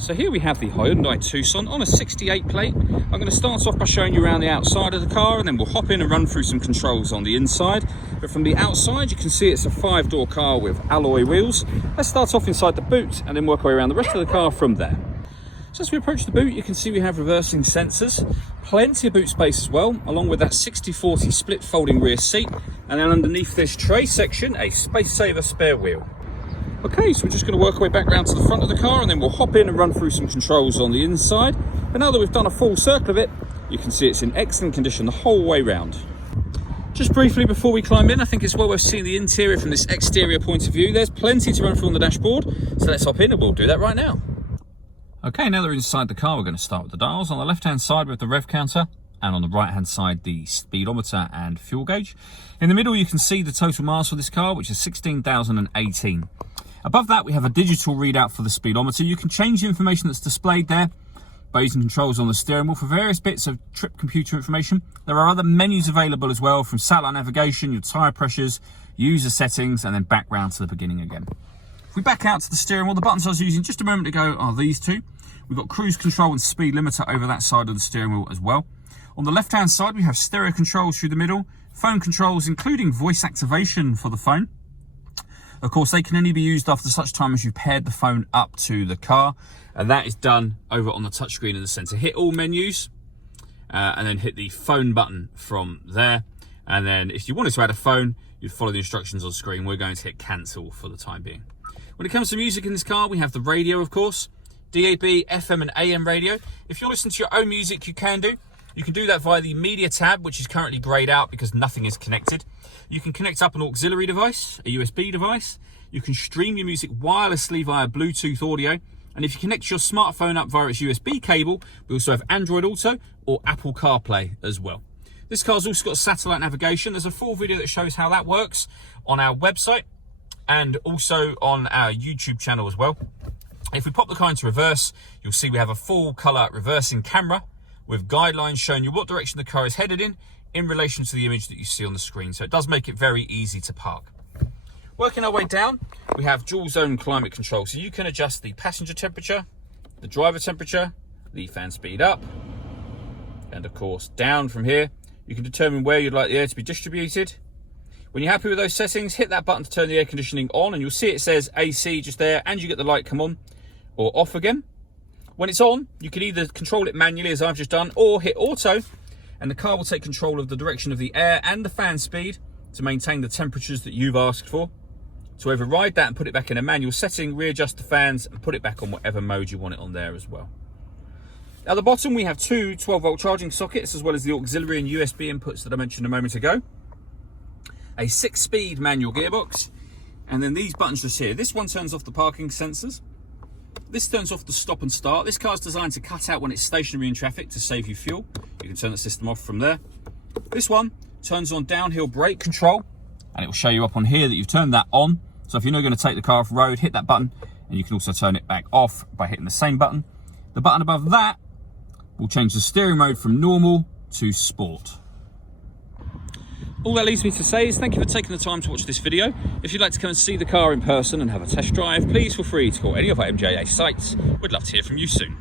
So here we have the Hyundai Tucson on a 68 plate. I'm going to start off by showing you around the outside of the car, and then we'll hop in and run through some controls on the inside. But from the outside, you can see it's a 5-door car with alloy wheels. Let's start off inside the boot and then work our way around the rest of the car from there. So as we approach the boot, you can see we have reversing sensors, plenty of boot space as well, along with that 60/40 split folding rear seat, and then underneath this tray section, a space saver spare wheel. Okay, so we're just going to work our way back round to the front of the car, and then we'll hop in and run through some controls on the inside. But now that we've done a full circle of it, you can see it's in excellent condition the whole way round. Just briefly before we climb in, I think it's well worth seeing the interior from this exterior point of view. There's plenty to run through on the dashboard, so let's hop in and we'll do that right now. Okay, now that we're inside the car, we're going to start with the dials. On the left-hand side with the rev counter, and on the right-hand side the speedometer and fuel gauge. In the middle, you can see the total miles for this car, which is 16,018. Above that, we have a digital readout for the speedometer. You can change the information that's displayed there by using controls on the steering wheel for various bits of trip computer information. There are other menus available as well, from satellite navigation, your tyre pressures, user settings, and then back round to the beginning again. If we back out to the steering wheel, the buttons I was using just a moment ago are these two. We've got cruise control and speed limiter over that side of the steering wheel as well. On the left-hand side, we have stereo controls through the middle, phone controls, including voice activation for the phone. Of course, they can only be used after such time as you've paired the phone up to the car, and that is done over on the touchscreen in the center. Hit all menus, and then hit the phone button from there. And then if you wanted to add a phone, you'd follow the instructions on screen. We're going to hit cancel for the time being. When it comes to music in this car, we have the radio, of course, DAB, FM and AM radio. If you're listening to your own music, you can do. You can do that via the media tab, which is currently grayed out because nothing is connected. You can connect up an auxiliary device, a USB device. You can stream your music wirelessly via Bluetooth audio. And if you connect your smartphone up via its USB cable, we also have Android Auto or Apple CarPlay as well. This car's also got satellite navigation. There's a full video that shows how that works on our website and also on our YouTube channel as well. If we pop the car into reverse, you'll see we have a full color reversing camera with guidelines showing you what direction the car is headed in relation to the image that you see on the screen. So it does make it very easy to park. Working our way down, we have dual zone climate control. So you can adjust the passenger temperature, the driver temperature, the fan speed up, and of course down from here. You can determine where you'd like the air to be distributed. When you're happy with those settings, hit that button to turn the air conditioning on, and you'll see it says AC just there, and you get the light come on or off again. When it's on, you can either control it manually, as I've just done, or hit auto, and the car will take control of the direction of the air and the fan speed to maintain the temperatures that you've asked for. To override that and put it back in a manual setting, readjust the fans and put it back on whatever mode you want it on there as well. At the bottom, we have two 12-volt charging sockets, as well as the auxiliary and USB inputs that I mentioned a moment ago. A 6-speed manual gearbox, and then these buttons just here. This one turns off the parking sensors. This turns off the stop and start. This car is designed to cut out when it's stationary in traffic to save you fuel. You can turn the system off from there. This one turns on downhill brake control, and it will show you up on here that you've turned that on. So if you're not going to take the car off road, hit that button, and you can also turn it back off by hitting the same button. The button above that will change the steering mode from normal to sport. All that leaves me to say is thank you for taking the time to watch this video. If you'd like to come and see the car in person and have a test drive, please feel free to call any of our MJA sites. We'd love to hear from you soon.